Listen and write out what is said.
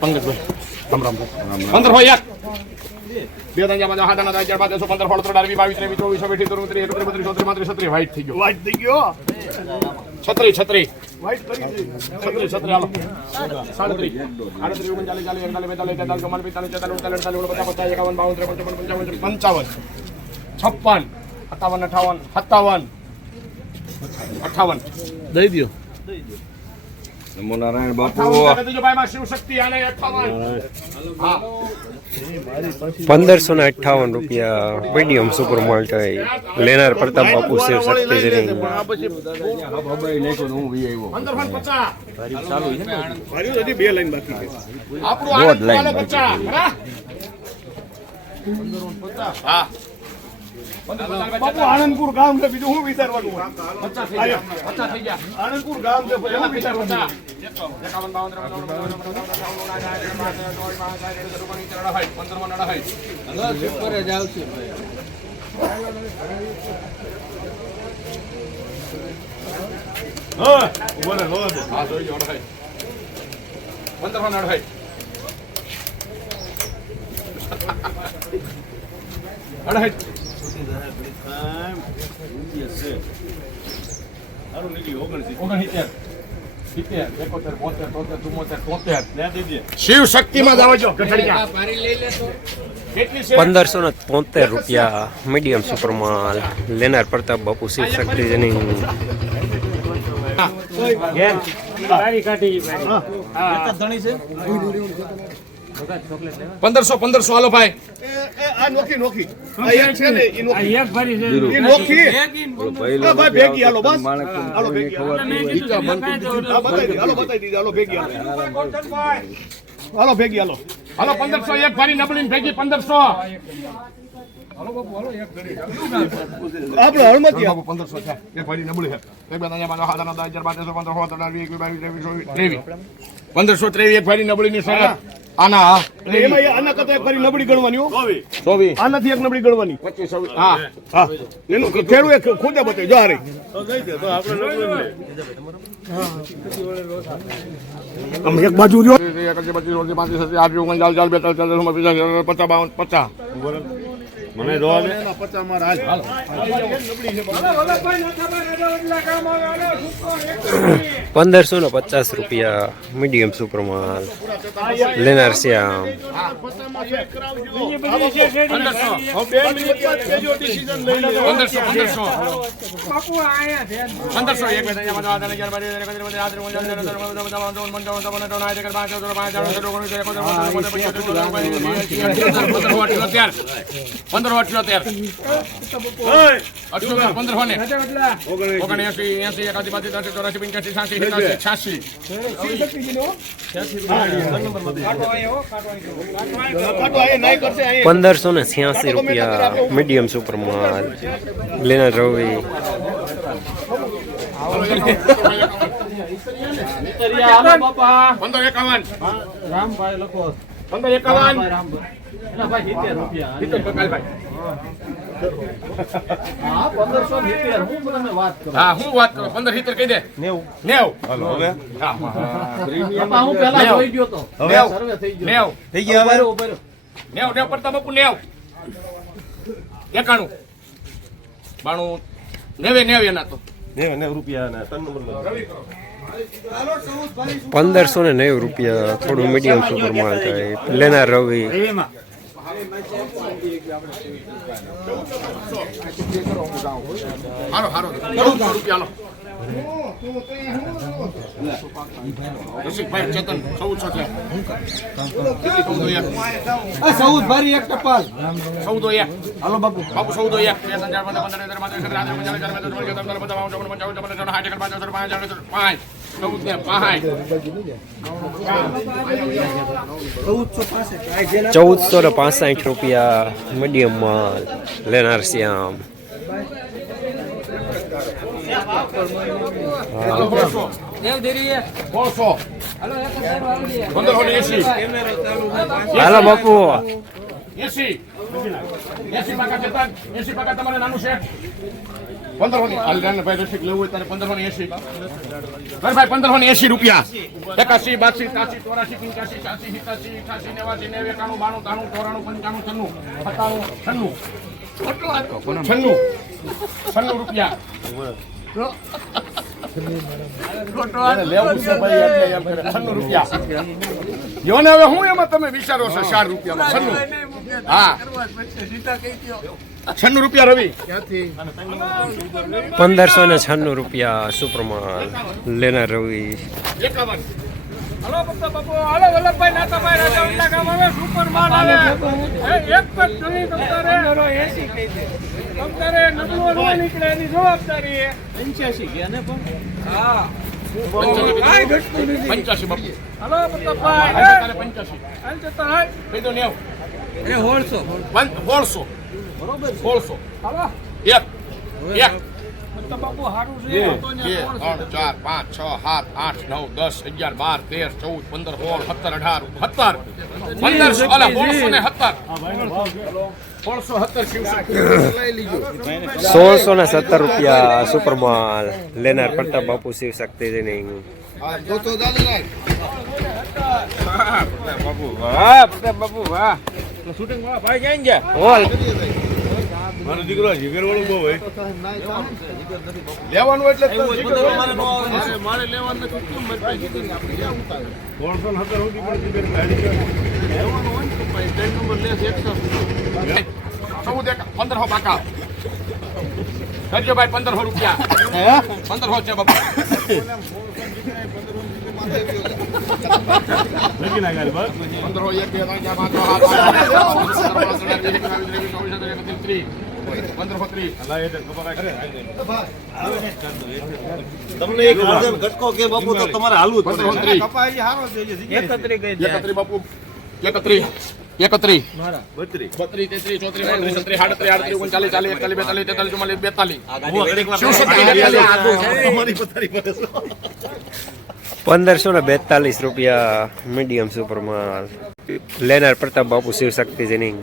પંકજભાઈ રામ પંદર હોય યાર બે ત્રણ જામાં હાથ ના 15 16 17 18 20 22 23 24 25 26 27 28 29 30 31 32 33 વાઈટ થઈ ગયો છત્રી છત્રી વાઈટ કરી છત્રી છત્રી હાલો 37 38 39 40 41 42 43 44 45 46 57 58 58 દઈ દો નમો નારાયણ બાપુ શિવ શક્તિ આને 1558 રૂપિયા મીડિયમ સુપર મોલ્ટ લેનાર પ્રતાપ બાપુ શિવ શક્તિ બાપુ આનંદપુર ગામ છે બીજું શું વિચારવાનું આનંદપુર ગામ છે એવું વિચારવાનું શિવ શક્તિ માં જાવજો 1573 રૂપિયા મીડિયમ સુપર માલ લેનાર પ્રતાપ બાપુ શિવ શક્તિ 1500 હાલો ભાઈ આ નોખી નોખી આ એક છે ને ઈ નોખી એક ભરી છે ઈ નોખી આ ભાઈ ભેગી હાલો બસ હાલો ભેગી ઈકા બનતી દીધી આ બતાઈ હાલો બતાઈ દીધી હાલો ભેગી હાલો ભેગી હાલો 1500 એક ભરી નબળી ભેગી 1500 હાલો બાપુ હાલો એક ઘડી આપણે હળમતી બાપુ 1500 છે એક ભરી નબળી છે એક બે ત્રણ ચાર પાંચ 6 7 8 9 10 12 13 22 23 1523 એક ભરી નબળી ની શરત આના એમાં આના કરતા એક ભરી નબળી ગણવાની 24 આનાથી એક નબળી ગણવાની 25 હા હા એનું ખેડું એક ખોદા બતાવી જો હારે તો દઈ દે તો આપણે આમ એક બાજુ રહ્યો 50 મને દોવા દે 50 માં રાજ હાલ 1550 રૂપિયા મીડિયમ સુપર માલ લેનાર શ્યામ 1586 રૂપિયા મીડિયમ સુપર માલ લેનાર રવિ 1570 કહી દે 90 પડતા બાપુ 90 91 92 90 એના તો 90 રૂપિયા 1590 રૂપિયા થોડું મીડિયમ સુપર માલ થાય લેનાર રવિ હારો હારો 1400 રૂપિયા રસિકભાઈ ચેતન 1400 છે 14 ભરી એક ટપાલ 14 હાલો બાપુ બાપુ 14 ₹1465 રૂપિયા મીડિયમ માલ લેનાર શ્યામ 1580 હાલો બાપુ 80 80 પાકા તમારે નાનું શેઠ 1500 ની હાલ ભાઈ રસિક લેવું હોય તારે 1580 ભાઈ 1580 રૂપિયા 81 82 83 84 85 86 87 88 89 90 91 92 93 94 95 96 97 96 રૂપિયા લેવું છે ભાઈ એટલે એમ કરે 96 રૂપિયા યોને હવે હું એમાં તમે વિચારો છો 4 રૂપિયામાં 96 હા 96 રૂપિયા રવિ 1596 રૂપિયા સુપરમાલ લેનાર રવિ 51 હલો પપ્પા બાપુ હાલો વલ્લભભાઈ નાતાભાઈ રાજા ઊંડા ગામ આવે સુપર માલ આવે એક જ ધણી તમતારે 80 કહી દે તમતારે નબળો ન નીકળે એની જવાબદારી 85 ગયા ને પણ હા 85 બાપુ હલો પ્રતાપભાઈ તારે 85 હાલ જતા હાલ કહી દો 90 એ 1600 1600 બરોબર 1600 હાલો એક પ્રતાપ બાપુ હારું છે 2 3 4 5 6 7 8 9 10 11 12 13 14 15 16 17 15 16 1617 રૂપિયા સુપરમાલ લેનાર પ્રતાપ બાપુ શિવ શક્તિ જનીંગ બાપુ વાહ શૂટિંગ વાળા ભાઈ ક્યાં ગયા ઓલ મારો દીકરો જીગર વાળો બહુ હોય લેવાનું એટલે મારે લેવાનું નથી કેમ બતાવી દીધું આપણે ક્યાં ઉતારે 370 સુધી પડતી બેન ગાડી લેવાનું હોય તો ભાઈ 10 નંબર લેસ 1500 પાકા કરજો ભાઈ 1500 રૂપિયા 1500 છે બાપુ લગી ના ગાડી બસ 1500 1 2 3 અલા એ તો ખબર કરે તમને એક વર્જન ઘટકો કે બાપુ તો તમારે હાલવું જ પડે 31 બાપુ 31 31 મારા 32 32 33 34 35 36 38 39 40 41 તમારી પથારી પડે 1542 રૂપિયા મીડિયમ સુપરમાલ લેનાર પ્રતાપ બાપુ શિવ શક્તિ જનીંગ